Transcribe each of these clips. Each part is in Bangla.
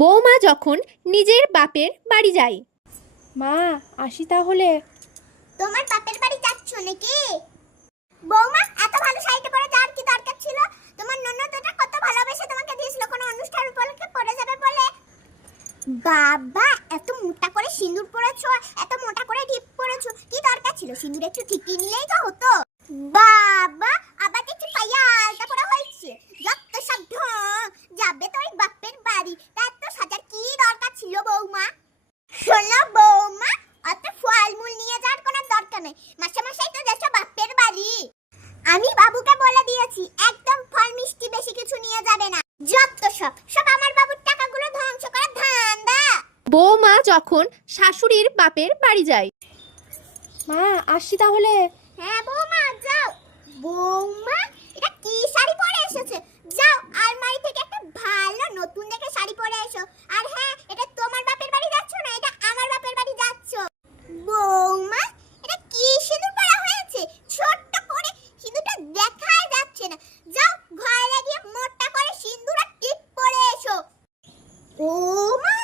বৌমা যখন নিজের বাপের বাড়ি যায়। মা আসি তাহলে। তোমার বাপের বাড়ি যাচ্ছ নাকি? বৌমা এত ভালো শাড়িটা পরে যাওয়ার কি দরকার ছিল? তোমার ননদটা কত ভালোবেসে তোমাকে দিয়েছিল কোনো অনুষ্ঠান উপলক্ষে পরে যাবে বলে। বাবা এত মোটা করে সিঁদুর পরেছো, এত মোটা করে টিপ পরেছো, কি দরকার ছিল? সিঁদুর একটু ঠিকই নিলেই তো হতো। বাবা আবার দেখছি পাইয়া আলতা পরা হয়েছে, যত সব ঢং। যাবে তো ওই বাপের বাড়ি, তার তো সাজার কি দরকার ছিল বৌমা? শোনো বৌমা, অত ফলমূল নিয়ে যাওয়ার কোনো দরকার নেই, মাসে মাসেই তো যাচ্ছ বাপের বাড়ি। আমি বাবুকে বলে দিয়েছি একদম ফল মিষ্টি বেশি কিছু নিয়ে যাবে না। যত সব সব আমার বাবুর টাকাগুলো ধ্বংস করার ধান্দা। বৌমা যখন শাশুড়ির বাপের বাড়ি যায়। মা আসি তাহলে। হ্যাঁ বৌমা যাও। বৌমা এটা কি শাড়ি পরে এসেছে? যাও আলমারি থেকে একটা ভালো নতুন দেখে শাড়ি পরে এসো। আর হ্যাঁ, এটা তোমার বাপের বাড়ি যাচ্ছ না, এটা আমার বাপের বাড়ি যাচ্ছ। বৌমা এটা কি সিঁদুর পরা হয়েছে? ছোট্ট করে সিঁদুরটা দেখাই যাচ্ছে না। যাও ঘরে গিয়ে মোটা করে সিঁদুর আর টিপ পরে এসো। ও মা,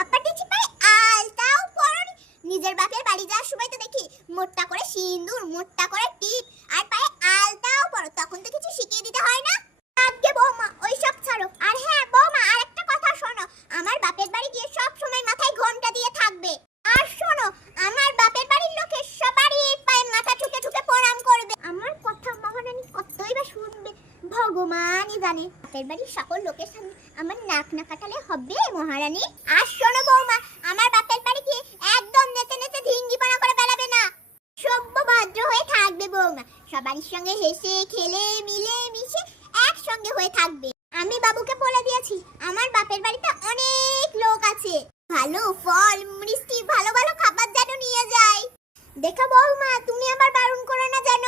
আপনার দেখছি পায়ে আলতাও পরনি। নিজের বাপের বাড়ি যাওয়ার সময় তো দেখি মোটা করে সিঁদুর, মোটা করে টিপ আর পায়ে আলতাও পরো, তখন তো কিছু শিখিয়ে দিতে হয় না? আজকে বৌমা ওইসব ছাড়ো। আর হ্যাঁ বৌমা আরেকটা কথা শোনো, আমার বাপের বাড়ি গিয়ে সব সময় মাথায় ঘোমটা দিয়ে থাকবে। আর শোনো, আমার বাপের বাড়ির লোকে সবারই পায়ে মাথা ঠুকে ঠুকে প্রণাম করবে। আমার কথা মহারানী কতই বা শুনবে ভগবানই জানে। বাপের বাড়ির সকল লোকের সামনে আমার নাক না কাটালে হবে মহারানী? আর শোনো বৌমা, আমার বাপের বাড়ি গিয়ে একদম নেচে নেচে ধিঙ্গিপানা করে বেড়াবে না, সভ্য ভদ্র হয়ে থাকবে বৌমা। সবারই সঙ্গে হেসে খেলে মিলে মিশে একসঙ্গে হয়ে থাকবে। আমি বাবুকে বলে দিয়েছি আমার বাপের বাড়িতে অনেক লোক আছে, ভালো ফল মিষ্টি ভালো ভালো খাবার যেন নিয়ে যায়। দেখো বৌমা, তুমি আবার বারণ করো না যেন।